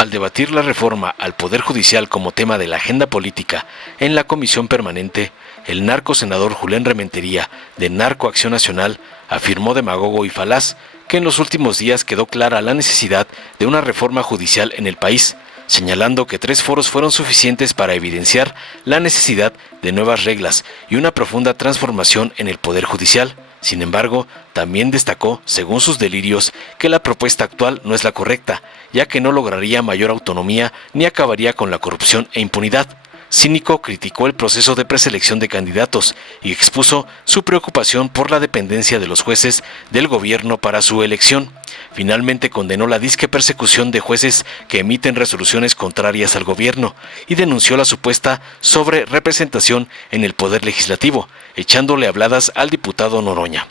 Al debatir la reforma al Poder Judicial como tema de la agenda política en la comisión permanente, el narcosenador Julián Rementería, de Narco Acción Nacional, afirmó demagogo y falaz que en los últimos días quedó clara la necesidad de una reforma judicial en el país, señalando que 3 foros fueron suficientes para evidenciar la necesidad de nuevas reglas y una profunda transformación en el Poder Judicial. Sin embargo, también destacó, según sus delirios, que la propuesta actual no es la correcta, ya que no lograría mayor autonomía ni acabaría con la corrupción e impunidad. Cínico criticó el proceso de preselección de candidatos y expuso su preocupación por la dependencia de los jueces del gobierno para su elección. Finalmente condenó la disque persecución de jueces que emiten resoluciones contrarias al gobierno y denunció la supuesta sobrerepresentación en el poder legislativo, echándole habladas al diputado Noroña.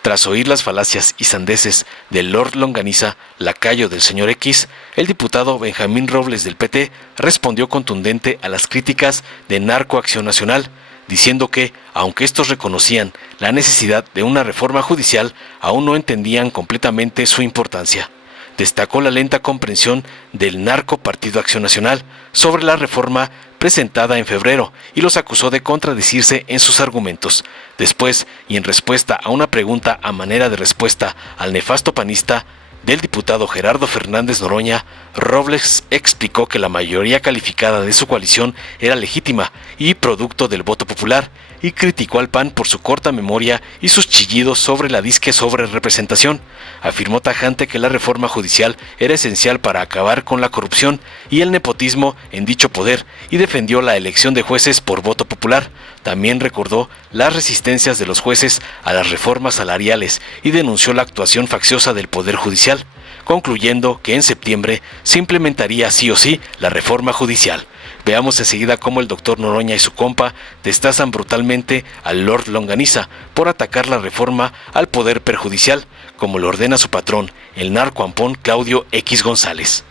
Tras oír las falacias y sandeces del Lord Longaniza, lacayo del señor X, el diputado Benjamín Robles del PT respondió contundente a las críticas de Narco Acción Nacional, diciendo que, aunque estos reconocían la necesidad de una reforma judicial, aún no entendían completamente su importancia. Destacó la lenta comprensión del Narco Partido Acción Nacional sobre la reforma presentada en febrero y los acusó de contradecirse en sus argumentos. Después, y en respuesta a una pregunta a manera de respuesta al nefasto panista del diputado Gerardo Fernández Noroña, Robles explicó que la mayoría calificada de su coalición era legítima y producto del voto popular, y criticó al PAN por su corta memoria y sus chillidos sobre la disque sobrerepresentación. Afirmó tajante que la reforma judicial era esencial para acabar con la corrupción y el nepotismo en dicho poder y defendió la elección de jueces por voto popular. También recordó las resistencias de los jueces a las reformas salariales y denunció la actuación facciosa del Poder Judicial, concluyendo que en septiembre se implementaría sí o sí la reforma judicial. Veamos enseguida cómo el doctor Noroña y su compa destazan brutalmente al Lord Longaniza por atacar la reforma al poder perjudicial, como lo ordena su patrón, el narcoampón Claudio X González.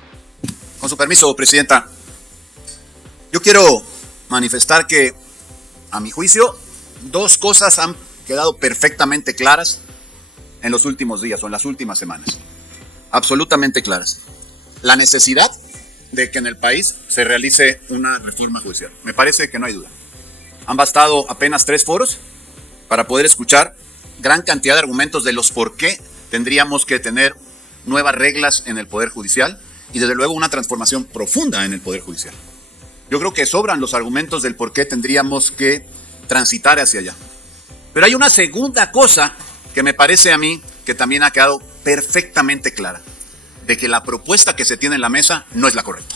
Con su permiso, presidenta, yo quiero manifestar que, a mi juicio, 2 cosas han quedado perfectamente claras en los últimos días o en las últimas semanas. Absolutamente claras. La necesidad de que en el país se realice una reforma judicial. Me parece que no hay duda. Han bastado apenas 3 foros para poder escuchar gran cantidad de argumentos de los por qué tendríamos que tener nuevas reglas en el Poder Judicial y desde luego una transformación profunda en el Poder Judicial. Yo creo que sobran los argumentos del por qué tendríamos que transitar hacia allá. Pero hay una segunda cosa que me parece a mí que también ha quedado perfectamente clara, de que la propuesta que se tiene en la mesa no es la correcta.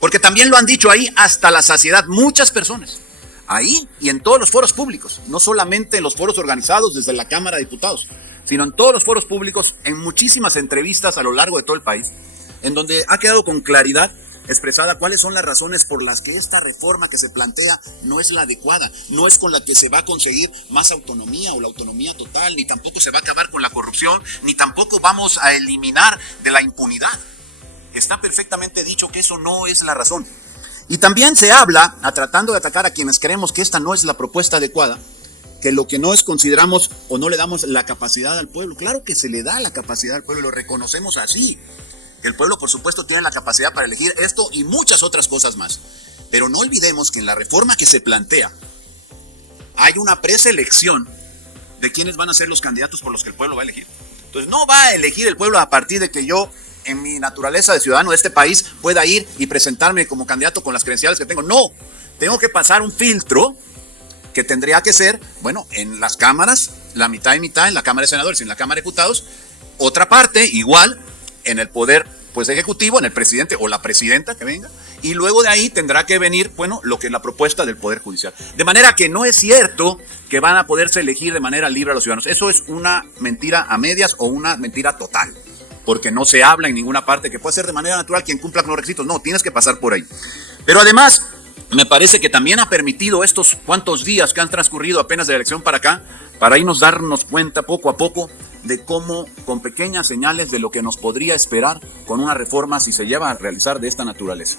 Porque también lo han dicho ahí hasta la saciedad muchas personas, ahí y en todos los foros públicos, no solamente en los foros organizados desde la Cámara de Diputados, sino en todos los foros públicos, en muchísimas entrevistas a lo largo de todo el país, en donde ha quedado con claridad expresada cuáles son las razones por las que esta reforma que se plantea no es la adecuada, no es con la que se va a conseguir más autonomía o la autonomía total, ni tampoco se va a acabar con la corrupción, ni tampoco vamos a eliminar de la impunidad. Está perfectamente dicho que eso no es la razón. Y también se habla, tratando de atacar a quienes creemos que esta no es la propuesta adecuada, que lo que no es consideramos o no le damos la capacidad al pueblo. Claro que se le da la capacidad al pueblo, lo reconocemos así. El pueblo, por supuesto, tiene la capacidad para elegir esto y muchas otras cosas más. Pero no olvidemos que en la reforma que se plantea hay una preselección de quiénes van a ser los candidatos por los que el pueblo va a elegir. Entonces no va a elegir el pueblo a partir de que yo, en mi naturaleza de ciudadano de este país, pueda ir y presentarme como candidato con las credenciales que tengo. No, tengo que pasar un filtro que tendría que ser, bueno, en las cámaras, la mitad y mitad, en la Cámara de Senadores y en la Cámara de Diputados, otra parte igual en el poder pues ejecutivo, en el presidente o la presidenta que venga, y luego de ahí tendrá que venir, bueno, lo que es la propuesta del Poder Judicial. De manera que no es cierto que van a poderse elegir de manera libre a los ciudadanos. Eso es una mentira a medias o una mentira total, porque no se habla en ninguna parte que puede ser de manera natural quien cumpla con los requisitos. No, tienes que pasar por ahí. Pero además, me parece que también ha permitido estos cuantos días que han transcurrido apenas de la elección para acá, para irnos darnos cuenta poco a poco de cómo, con pequeñas señales de lo que nos podría esperar con una reforma si se lleva a realizar de esta naturaleza.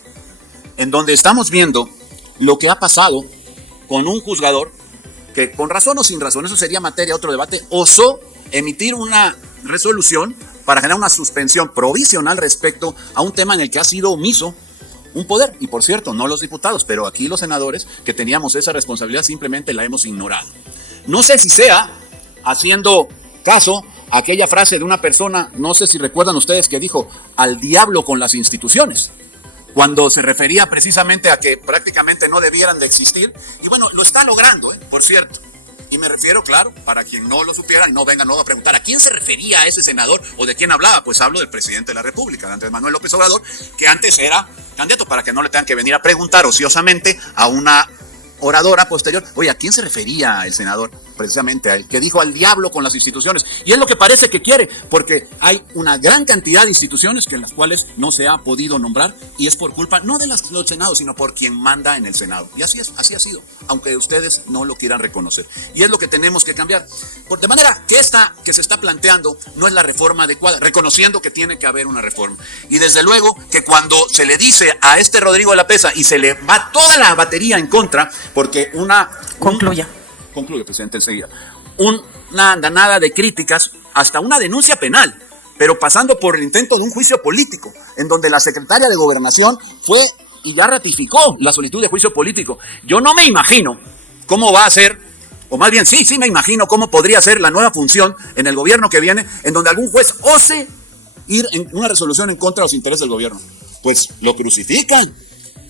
En donde estamos viendo lo que ha pasado con un juzgador que, con razón o sin razón, eso sería materia de otro debate, osó emitir una resolución para generar una suspensión provisional respecto a un tema en el que ha sido omiso un poder. Y por cierto, no los diputados, pero aquí los senadores que teníamos esa responsabilidad simplemente la hemos ignorado. No sé si sea haciendo caso a aquella frase de una persona, no sé si recuerdan ustedes, que dijo al diablo con las instituciones, cuando se refería precisamente a que prácticamente no debieran de existir. Y bueno, lo está logrando, por cierto. Y me refiero, claro, para quien no lo supiera y no vengan luego a preguntar a quién se refería a ese senador o de quién hablaba, pues hablo del presidente de la República, de Andrés Manuel López Obrador, que antes era candidato, para que no le tengan que venir a preguntar ociosamente a una oradora posterior, oye, ¿a quién se refería el senador? Precisamente a él, que dijo al diablo con las instituciones. Y es lo que parece que quiere, porque hay una gran cantidad de instituciones que en las cuales no se ha podido nombrar, y es por culpa no de los senados, sino por quien manda en el Senado. Y así es, así ha sido, aunque ustedes no lo quieran reconocer. Y es lo que tenemos que cambiar. De manera que esta que se está planteando no es la reforma adecuada, reconociendo que tiene que haber una reforma. Y desde luego que cuando se le dice a este Rodrigo de la Peza y se le va toda la batería en contra, porque Concluye, presidente, enseguida. Una andanada de críticas, hasta una denuncia penal, pero pasando por el intento de un juicio político, en donde la secretaria de Gobernación fue y ya ratificó la solicitud de juicio político. Yo no me imagino cómo va a ser, o más bien sí me imagino cómo podría ser la nueva función en el gobierno que viene, en donde algún juez ose ir en una resolución en contra de los intereses del gobierno. Pues lo crucifican,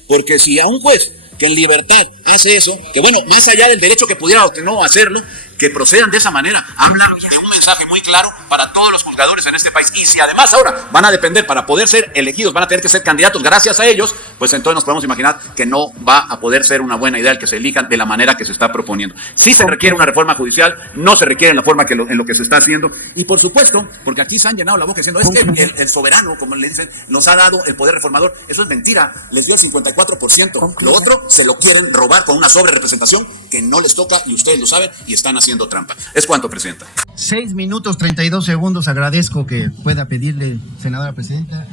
porque si a un juez que en libertad hace eso, que bueno, más allá del derecho que pudiera o no hacerlo, que procedan de esa manera, habla de un mensaje muy claro para todos los juzgadores en este país. Y si además ahora van a depender, para poder ser elegidos, van a tener que ser candidatos gracias a ellos, pues entonces nos podemos imaginar que no va a poder ser una buena idea el que se elijan de la manera que se está proponiendo. Sí se requiere una reforma judicial, no se requiere en la forma que en lo que se está haciendo. Y por supuesto, porque aquí se han llenado la boca diciendo, es que el soberano, como le dicen, nos ha dado el poder reformador. Eso es mentira, les dio el 54%. Lo otro se lo quieren robar con una sobrerepresentación que no les toca, y ustedes lo saben, y están haciendo trampa. ¿Es cuánto, presidenta? 6 minutos 32 segundos. Agradezco que pueda pedirle, senadora presidenta.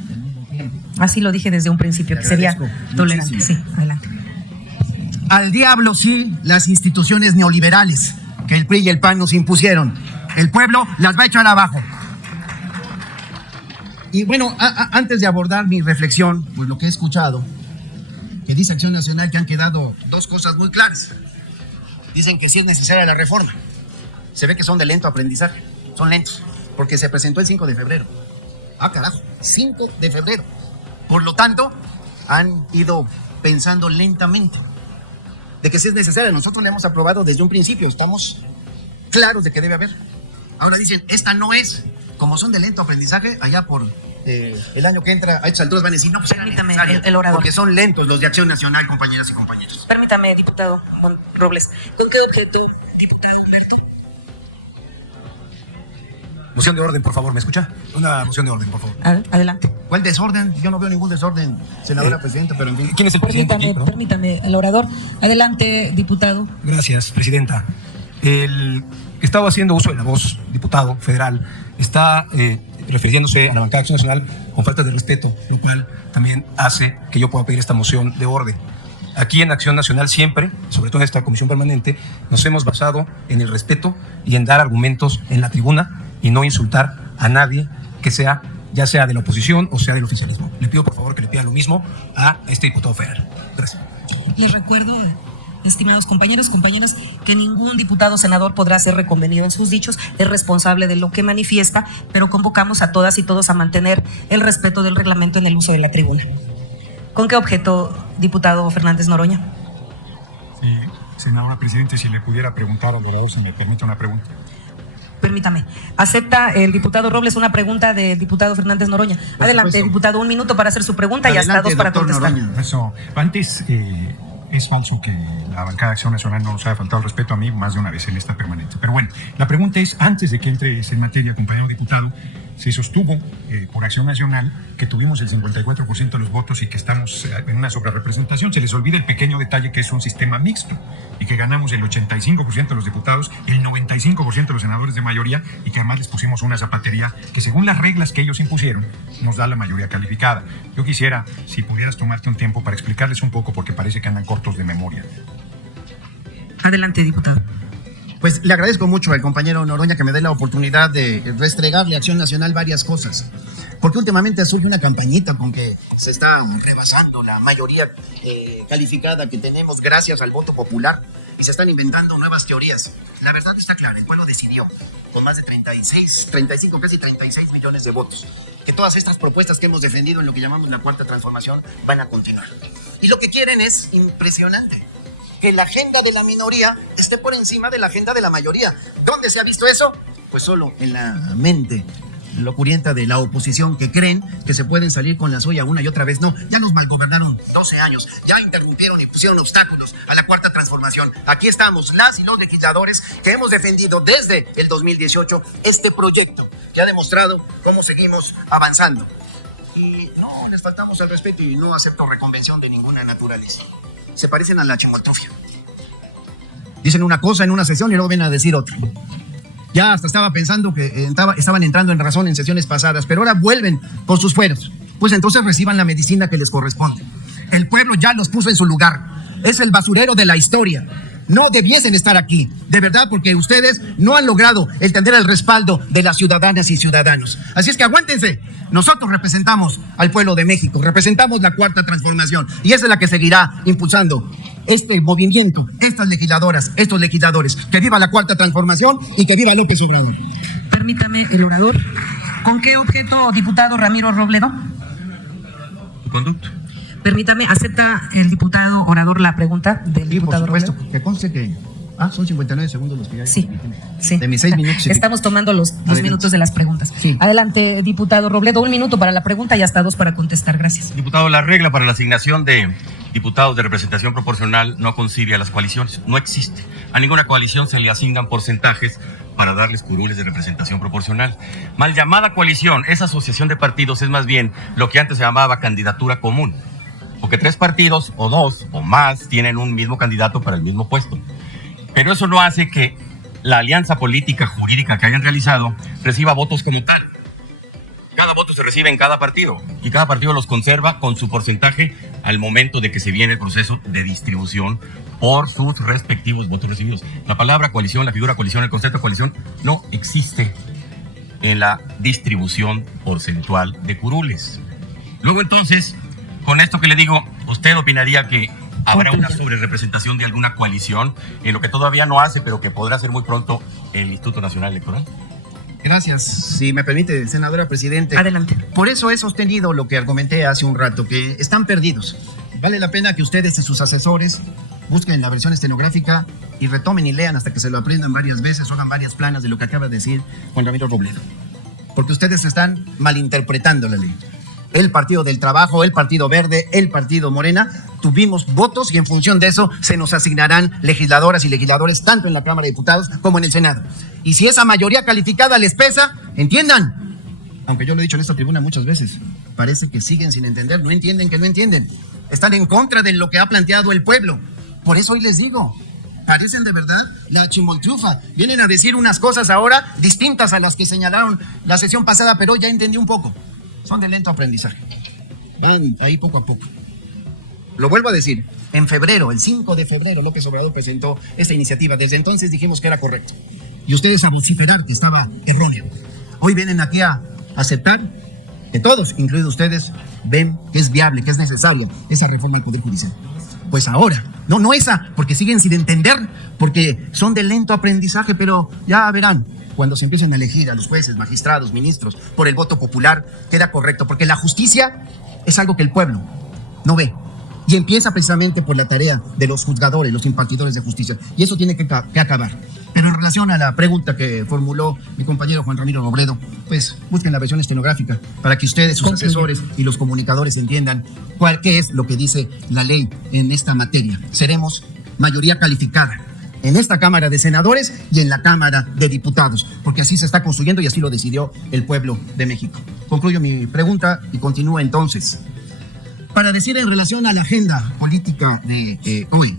Así lo dije desde un principio, que sería tolerante. Muchísimo. Sí, adelante. Al diablo sí las instituciones neoliberales que el PRI y el PAN nos impusieron. El pueblo las va a echar abajo. Y bueno, antes de abordar mi reflexión, pues lo que he escuchado, que dice Acción Nacional, que han quedado dos cosas muy claras. Dicen que sí es necesaria la reforma. Se ve que son de lento aprendizaje, son lentos, porque se presentó el 5 de febrero. Ah, carajo, 5 de febrero. Por lo tanto, han ido pensando lentamente de que sí es necesaria. Nosotros la hemos aprobado desde un principio, estamos claros de que debe haber. Ahora dicen, esta no es, como son de lento aprendizaje, allá por el año que entra, a estas alturas van a decir, no, pues era necesaria, el orador. porque son lentos los de Acción Nacional, compañeras y compañeros. Permítame, diputado Robles. ¿Con qué objeto, diputado Humberto? Moción de orden, por favor, ¿me escucha? Una moción de orden, por favor. Adelante. ¿Cuál desorden? Yo no veo ningún desorden, senadora presidenta, pero en fin. ¿Quién es el presidente aquí? Permítame, el orador. Adelante, diputado. Gracias, presidenta. El que estaba haciendo uso de la voz, diputado federal, está refiriéndose a la bancada de Acción Nacional con falta de respeto, lo cual también hace que yo pueda pedir esta moción de orden. Aquí en Acción Nacional siempre, sobre todo en esta comisión permanente, nos hemos basado en el respeto y en dar argumentos en la tribuna y no insultar a nadie que sea, ya sea de la oposición o sea del oficialismo. Le pido por favor que le pida lo mismo a este diputado federal. Gracias. Les recuerdo, estimados compañeros, compañeras, que ningún diputado senador podrá ser reconvenido en sus dichos, es responsable de lo que manifiesta, pero convocamos a todas y todos a mantener el respeto del reglamento en el uso de la tribuna. ¿Con qué objeto, diputado Fernández Noroña? Senadora Presidente, si le pudiera preguntar al orador, si me permite una pregunta. Permítame. ¿Acepta el diputado Robles una pregunta del diputado Fernández Noroña? Adelante, diputado, 1 minuto para hacer su pregunta. Adelante, y hasta 2 para contestar. Noroña. Eso, antes, es falso que la bancada de Acción Nacional no nos haya faltado el respeto a mí más de una vez en esta permanente. Pero bueno, la pregunta es, antes de que entres en materia, compañero diputado, se sostuvo por Acción Nacional que tuvimos el 54% de los votos y que estamos en una sobrerepresentación. Se les olvida el pequeño detalle que es un sistema mixto y que ganamos el 85% de los diputados, el 95% de los senadores de mayoría, y que además les pusimos una zapatería que, según las reglas que ellos impusieron, nos da la mayoría calificada. Yo quisiera, si pudieras tomarte un tiempo para explicarles un poco, porque parece que andan cortos de memoria. Adelante, diputado. Pues le agradezco mucho al compañero Noroña que me dé la oportunidad de restregarle a Acción Nacional varias cosas. Porque últimamente surge una campañita con que se está rebasando la mayoría calificada que tenemos gracias al voto popular y se están inventando nuevas teorías. La verdad está clara, el pueblo decidió con más de 35, casi 36 millones de votos, que todas estas propuestas que hemos defendido en lo que llamamos la Cuarta Transformación van a continuar. Y lo que quieren es impresionante, que la agenda de la minoría esté por encima de la agenda de la mayoría. ¿Dónde se ha visto eso? Pues solo en la mente locurienta de la oposición, que creen que se pueden salir con la suya una y otra vez. No, ya nos malgobernaron 12 años, ya interrumpieron y pusieron obstáculos a la Cuarta Transformación. Aquí estamos las y los legisladores que hemos defendido desde el 2018 este proyecto que ha demostrado cómo seguimos avanzando. Y no les faltamos al respeto y no acepto reconvención de ninguna naturaleza. Se parecen a la chimoltrufia. Dicen una cosa en una sesión y luego vienen a decir otra. Ya hasta estaba pensando que estaban entrando en razón en sesiones pasadas, pero ahora vuelven por sus fueros. Pues entonces reciban la medicina que les corresponde. El pueblo ya los puso en su lugar. Es el basurero de la historia. No debiesen estar aquí, de verdad, porque ustedes no han logrado tener el respaldo de las ciudadanas y ciudadanos. Así es que aguántense. Nosotros representamos al pueblo de México, representamos la Cuarta Transformación y esa es la que seguirá impulsando este movimiento, estas legisladoras, estos legisladores. Que viva la Cuarta Transformación y que viva López Obrador. Permítame, el orador. ¿Con qué objeto, diputado Ramiro Robledo? Tu conducto. Permítame, ¿acepta el diputado orador la pregunta del diputado Robledo? Por supuesto, Robledo? que conste que... son 59 segundos los que ya... Sí, sí. De mis 6 minutos. Sí. Estamos tomando los minutos de las preguntas. Sí. Adelante, diputado Robledo, 1 minuto para la pregunta y hasta 2 para contestar. Gracias. Diputado, la regla para la asignación de diputados de representación proporcional no concibe a las coaliciones. No existe. A ninguna coalición se le asignan porcentajes para darles curules de representación proporcional. Mal llamada coalición, esa asociación de partidos es más bien lo que antes se llamaba candidatura común. Porque 3 partidos o 2 o más tienen un mismo candidato para el mismo puesto. Pero eso no hace que la alianza política jurídica que hayan realizado reciba votos como tal. Cada voto se recibe en cada partido y cada partido los conserva con su porcentaje al momento de que se viene el proceso de distribución por sus respectivos votos recibidos. La palabra coalición, la figura coalición, el concepto de coalición no existe en la distribución porcentual de curules. Luego entonces, con esto que le digo, ¿usted opinaría que habrá una sobrerepresentación de alguna coalición en lo que todavía no hace, pero que podrá hacer muy pronto el Instituto Nacional Electoral? Gracias. Si me permite, senadora presidente. Adelante. Por eso he sostenido lo que argumenté hace un rato, que están perdidos. Vale la pena que ustedes y sus asesores busquen la versión estenográfica y retomen y lean hasta que se lo aprendan varias veces, hagan varias planas de lo que acaba de decir Juan Ramiro Robledo. Porque ustedes están malinterpretando la ley. El Partido del Trabajo, el Partido Verde, el Partido Morena, tuvimos votos y en función de eso se nos asignarán legisladoras y legisladores tanto en la Cámara de Diputados como en el Senado. Y si esa mayoría calificada les pesa, entiendan, aunque yo lo he dicho en esta tribuna muchas veces, parece que siguen sin entender, no entienden que no entienden. Están en contra de lo que ha planteado el pueblo. Por eso hoy les digo, parecen de verdad la chimoltrufa. Vienen a decir unas cosas ahora distintas a las que señalaron la sesión pasada, pero ya entendí un poco. Son de lento aprendizaje. Van ahí poco a poco. Lo vuelvo a decir, en febrero, el 5 de febrero, López Obrador presentó esta iniciativa. Desde entonces dijimos que era correcto. Y ustedes a vociferar que estaba erróneo. Hoy vienen aquí a aceptar que todos, incluidos ustedes, ven que es viable, que es necesaria esa reforma al Poder Judicial. Pues ahora, no esa, porque siguen sin entender, porque son de lento aprendizaje, pero ya verán. Cuando se empiecen a elegir a los jueces, magistrados, ministros, por el voto popular, queda correcto, porque la justicia es algo que el pueblo no ve. Y empieza precisamente por la tarea de los juzgadores, los impartidores de justicia. Y eso tiene que acabar. Pero en relación a la pregunta que formuló mi compañero Juan Ramiro Robledo, pues busquen la versión estenográfica para que ustedes, sus asesores y los comunicadores entiendan qué es lo que dice la ley en esta materia. Seremos mayoría calificada en esta Cámara de Senadores y en la Cámara de Diputados, porque así se está construyendo y así lo decidió el pueblo de México. Concluyo mi pregunta y continúo entonces. Para decir en relación a la agenda política de hoy,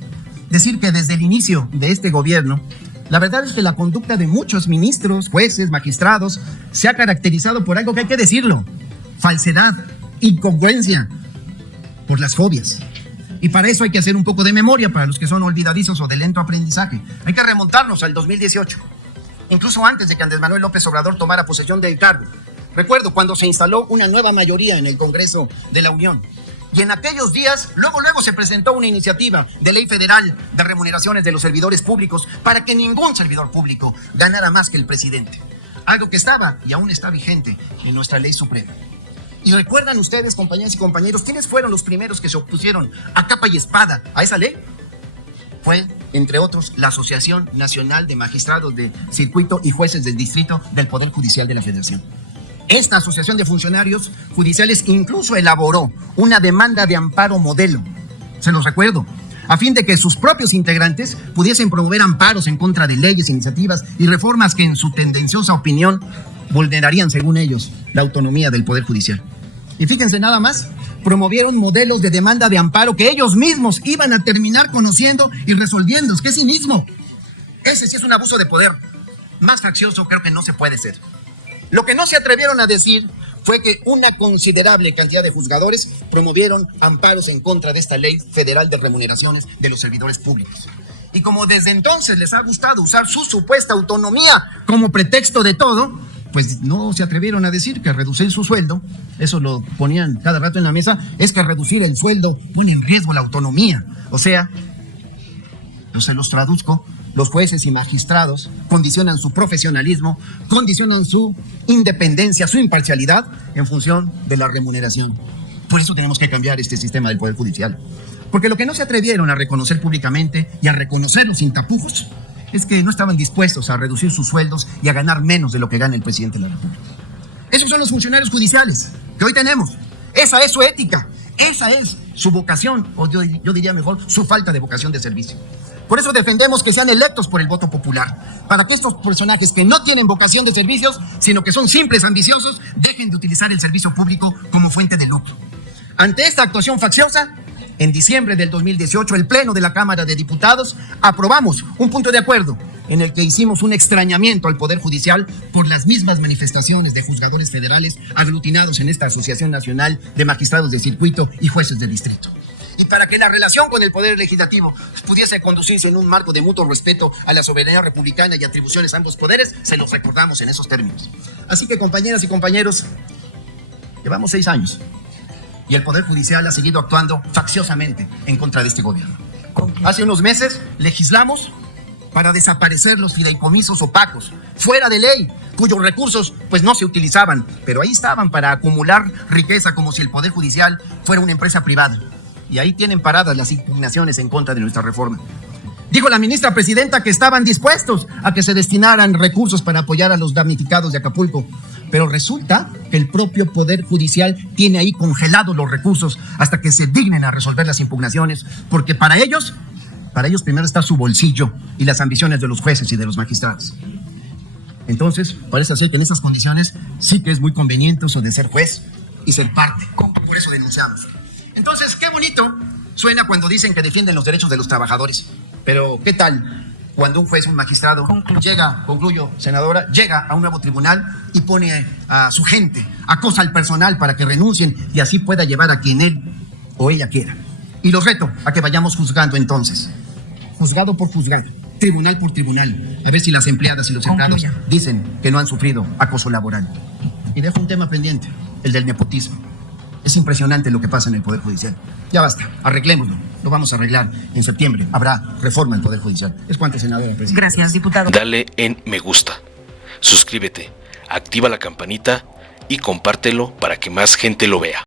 decir que desde el inicio de este gobierno, la verdad es que la conducta de muchos ministros, jueces, magistrados, se ha caracterizado por algo que hay que decirlo: falsedad, incongruencia, por las fobias. Y para eso hay que hacer un poco de memoria para los que son olvidadizos o de lento aprendizaje. Hay que remontarnos al 2018, incluso antes de que Andrés Manuel López Obrador tomara posesión del cargo. Recuerdo cuando se instaló una nueva mayoría en el Congreso de la Unión. Y en aquellos días, luego se presentó una iniciativa de ley federal de remuneraciones de los servidores públicos para que ningún servidor público ganara más que el presidente. Algo que estaba y aún está vigente en nuestra ley suprema. ¿Y recuerdan ustedes, compañeras y compañeros, quiénes fueron los primeros que se opusieron a capa y espada a esa ley? Fue, entre otros, la Asociación Nacional de Magistrados de Circuito y Jueces del Distrito del Poder Judicial de la Federación. Esta asociación de funcionarios judiciales incluso elaboró una demanda de amparo modelo, se los recuerdo, a fin de que sus propios integrantes pudiesen promover amparos en contra de leyes, iniciativas y reformas que en su tendenciosa opinión vulnerarían, según ellos, la autonomía del Poder Judicial. Y fíjense nada más, promovieron modelos de demanda de amparo que ellos mismos iban a terminar conociendo y resolviendo. ¡Qué cinismo! Ese sí es un abuso de poder. Más faccioso creo que no se puede ser. Lo que no se atrevieron a decir fue que una considerable cantidad de juzgadores promovieron amparos en contra de esta ley federal de remuneraciones de los servidores públicos. Y como desde entonces les ha gustado usar su supuesta autonomía como pretexto de todo, pues no se atrevieron a decir que reducir su sueldo, eso lo ponían cada rato en la mesa, es que reducir el sueldo pone en riesgo la autonomía. O sea, yo se los traduzco, los jueces y magistrados condicionan su profesionalismo, condicionan su independencia, su imparcialidad en función de la remuneración. Por eso tenemos que cambiar este sistema del Poder Judicial. Porque lo que no se atrevieron a reconocer públicamente y a reconocerlo sin tapujos es que no estaban dispuestos a reducir sus sueldos y a ganar menos de lo que gana el presidente de la República. Esos son los funcionarios judiciales que hoy tenemos. Esa es su ética, esa es su vocación, o yo diría mejor, su falta de vocación de servicio. Por eso defendemos que sean electos por el voto popular, para que estos personajes que no tienen vocación de servicios, sino que son simples ambiciosos, dejen de utilizar el servicio público como fuente de lucro. Ante esta actuación facciosa, en diciembre del 2018, el Pleno de la Cámara de Diputados aprobamos un punto de acuerdo en el que hicimos un extrañamiento al Poder Judicial por las mismas manifestaciones de juzgadores federales aglutinados en esta Asociación Nacional de Magistrados de Circuito y Jueces de Distrito. Y para que la relación con el Poder Legislativo pudiese conducirse en un marco de mutuo respeto a la soberanía republicana y atribuciones a ambos poderes, se los recordamos en esos términos. Así que, compañeras y compañeros, llevamos 6 años y el Poder Judicial ha seguido actuando facciosamente en contra de este gobierno. Hace unos meses legislamos para desaparecer los fideicomisos opacos, fuera de ley, cuyos recursos pues no se utilizaban, pero ahí estaban para acumular riqueza como si el Poder Judicial fuera una empresa privada. Y ahí tienen paradas las impugnaciones en contra de nuestra reforma. Dijo la ministra presidenta que estaban dispuestos a que se destinaran recursos para apoyar a los damnificados de Acapulco, pero resulta que el propio Poder Judicial tiene ahí congelados los recursos hasta que se dignen a resolver las impugnaciones, porque para ellos primero está su bolsillo y las ambiciones de los jueces y de los magistrados. Entonces, parece ser que en esas condiciones sí que es muy conveniente eso de ser juez y ser parte. Por eso denunciamos. Entonces, qué bonito suena cuando dicen que defienden los derechos de los trabajadores. Pero, ¿qué tal cuando un juez, un magistrado, llega a un nuevo tribunal y pone a su gente, acosa al personal para que renuncien y así pueda llevar a quien él o ella quiera? Y los reto a que vayamos juzgando entonces, juzgado por juzgado, tribunal por tribunal, a ver si las empleadas y los empleados dicen que no han sufrido acoso laboral. Y dejo un tema pendiente, el del nepotismo. Es impresionante lo que pasa en el Poder Judicial. Ya basta, arreglémoslo. Lo vamos a arreglar en septiembre. Habrá reforma en el Poder Judicial. Es cuanto, senadora presidenta. Gracias, diputado. Dale en me gusta, suscríbete, activa la campanita y compártelo para que más gente lo vea.